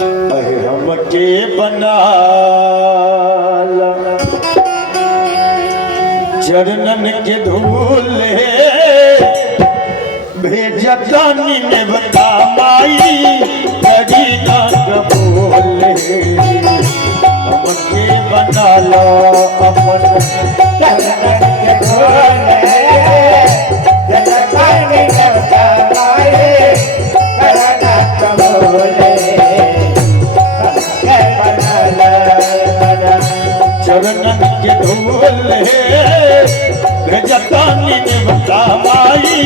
हमके बना चरणन के धूल भेजतानी ने बता माई करी ना कबूल हमके बना लो अपन चरणन के धूल भेजतानी ने बता माई करी ना कबूल चरणन के धूल भेजतानी ने बता माई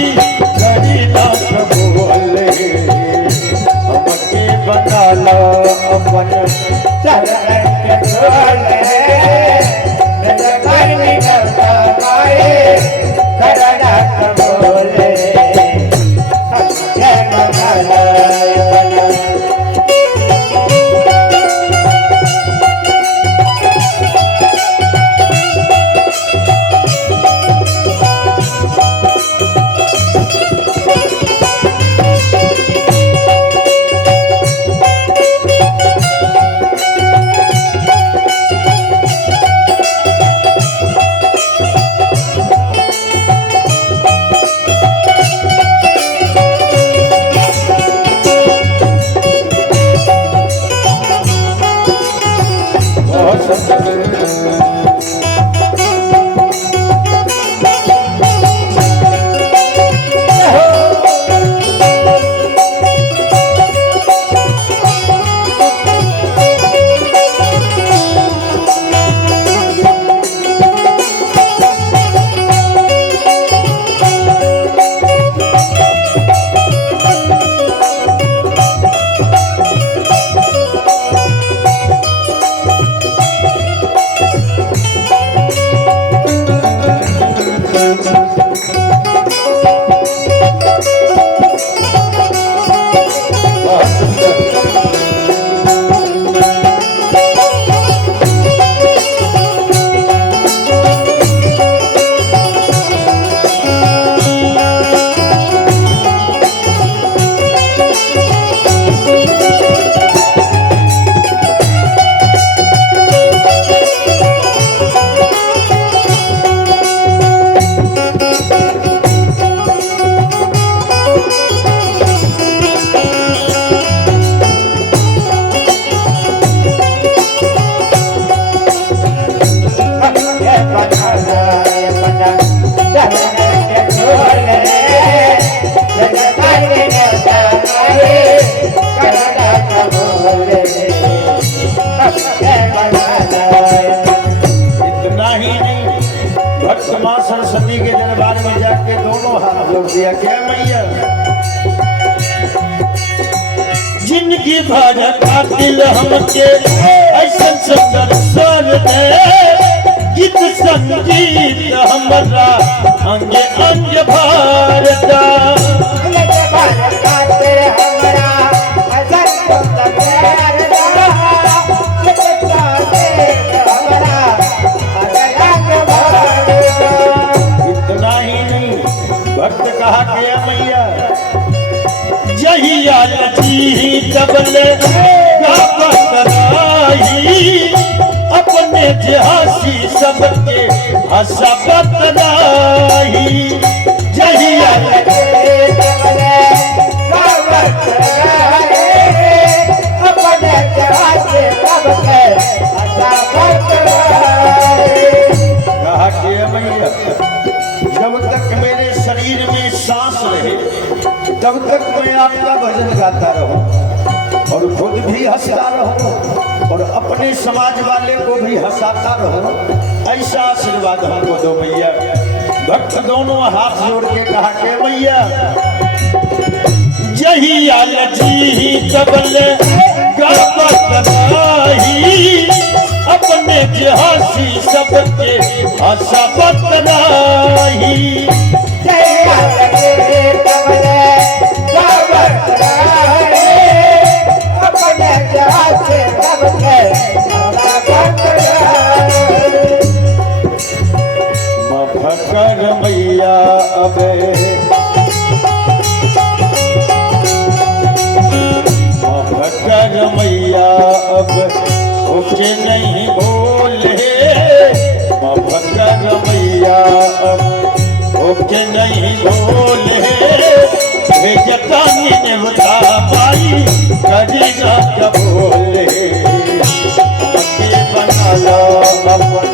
करी ना कबूल हमके बना लो अपन चरणन के धूल भेजतानी ने बता माई करी ना कबूल हमके बना लो सरस्वती के दरबार में जाके दोनों हाथ जोड़ दिया क्या मैया जिनकी भाजा कातिल हमके ऐसा सुंदर स्वर दे गीत संगीत हमारा अंग अंग भारता भक्त कहा गया मैया जहिया लची तबले अपने जहासी सबके हसबत नाही जहिया अपने जहासी सबके हसबत कहा गया मैया जब तक मेरे शरीर में सांस रहे तब तक मैं आपका भजन गाता रहूं और खुद भी हंसता रहूं और अपने समाज वाले को भी हंसाता रहूं ऐसा आशीर्वाद हमको दो मैया भक्त दोनों हाथ जोड़ के कहा के मैया जहिया लची तबले अपने जहासी सबके हसबत नाही अपने जहासी सबके मफकर मैया अबे मफकर मैया मैया अब ओके नहीं बोले भक्कर मैया अब ओके नहीं बोले भेजता ने बता पाई करेगा क्या बोले बना लो अपन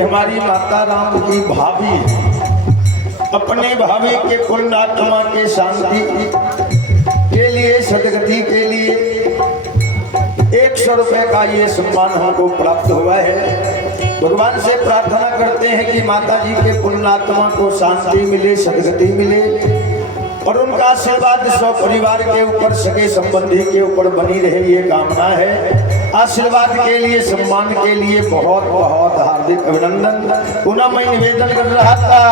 हमारी माता राम की भाभी अपने भाभी के पुण्यात्मा के शांति के लिए सदगति के लिए 100 रुपए का ये सम्मान हमको प्राप्त हुआ है। भगवान से प्रार्थना करते हैं कि माता जी के पुण्यात्मा को शांति मिले, सदगति मिले और उनका आशीर्वाद स्व परिवार के ऊपर, सगे संबंधी के ऊपर बनी रहे, ये कामना है। आशीर्वाद के लिए, सम्मान के लिए बहुत बहुत हार्दिक अभिनंदन। पुनः मैं निवेदन कर रहा था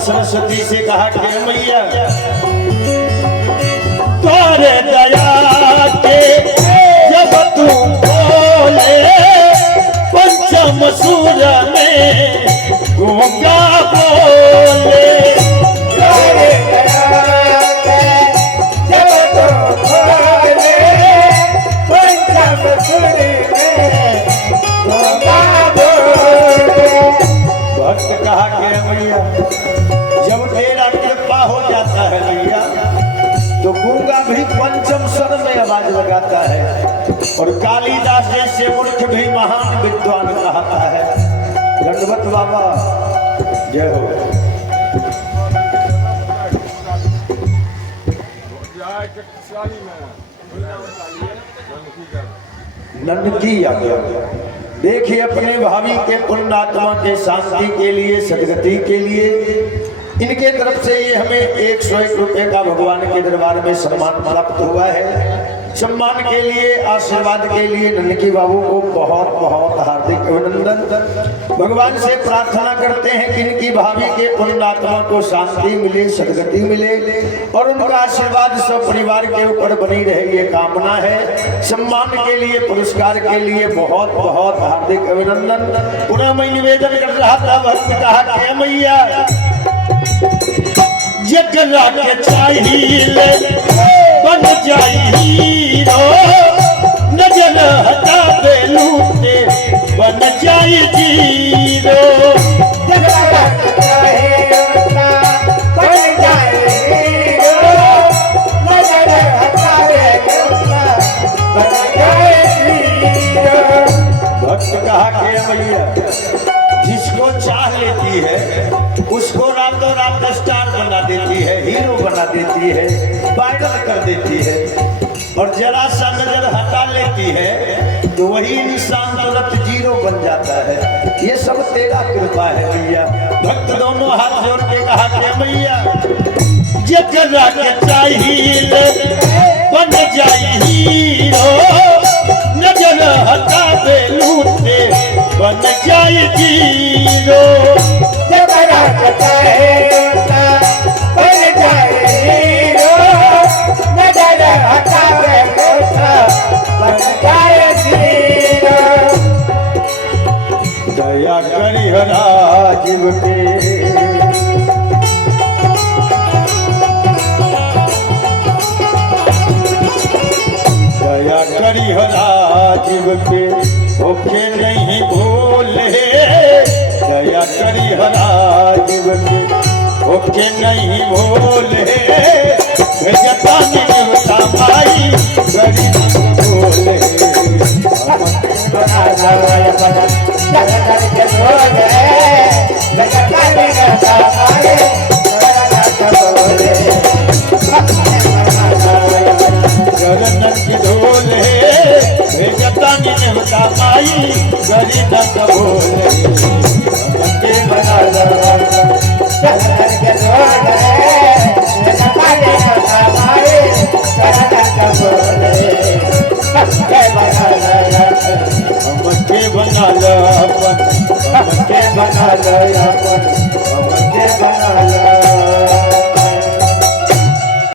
सरस्वती से कहा कि मैया तोरे दया के जब तू बोले पंचम सूर में गूंगा बोले तोरे दया के जब तू बोले पंचम सूर में गूंगा बोले। भक्त कहा कि मैया जब तेरा कृपा हो जाता है मैया तो गूंगा भी पंचम स्वर में आवाज लगाता है और कालिदास जैसे मूर्ख भी महान विद्वान कहता है। दंडवत बाबा जय हो। नंदकी आज्ञा देखिए अपने भावी के पुण्यात्मा के शांति के लिए, सदगति के लिए इनके तरफ से ये हमें 101 रुपए का भगवान के दरबार में सम्मान प्राप्त हुआ है। सम्मान के लिए, आशीर्वाद के लिए नंदकी बाबू को बहुत बहुत हार्दिक अभिनंदन। भगवान से प्रार्थना करते हैं कि इनकी भाभी के पुण्यात्मा को शांति मिले, सदगति मिले और उनका आशीर्वाद सब परिवार के ऊपर बनी रहे, ये कामना है। सम्मान के लिए, पुरस्कार के लिए बहुत बहुत हार्दिक अभिनंदन। पुनः मैं निवेदन कर रहा था, भक्त कहा कि मैया जगरा के चाहिए बन जाई हीरो, नजर हटा दे लूटे बन जाई जीरो। जगरा के चाहिए बन जाई हीरो, नजर हटा दे लूटे बन जाई जीरो। भक्त कहा कि मैया जिसको चाह लेती है उसको रातों रात स्टार बना देती है, हीरो बना देती है, वायरल कर देती है और जरा सा नजर हटा लेती है तो वही इंसान तुरंत जीरो बन जाता है। ये सब तेरा कृपा है मैया। भक्त दोनों हाथ जोड़ के कहा कि मैया जगरा के चाहिए बन जाई हीरो, नजर हटा दे लूटे बन जाई जीरो। जगरा के चाहिए बन जाई हीरो, दया करी राजीव पे ओके नहीं भूले, दया करी राजीव पे ओके नहीं भूले, भेजता निवता माई गरीब बोले। गरनन के ढोले भेजता निवता माई गरीब बोले। के बना हमके बना लो अपन, हमके बना लो अपन।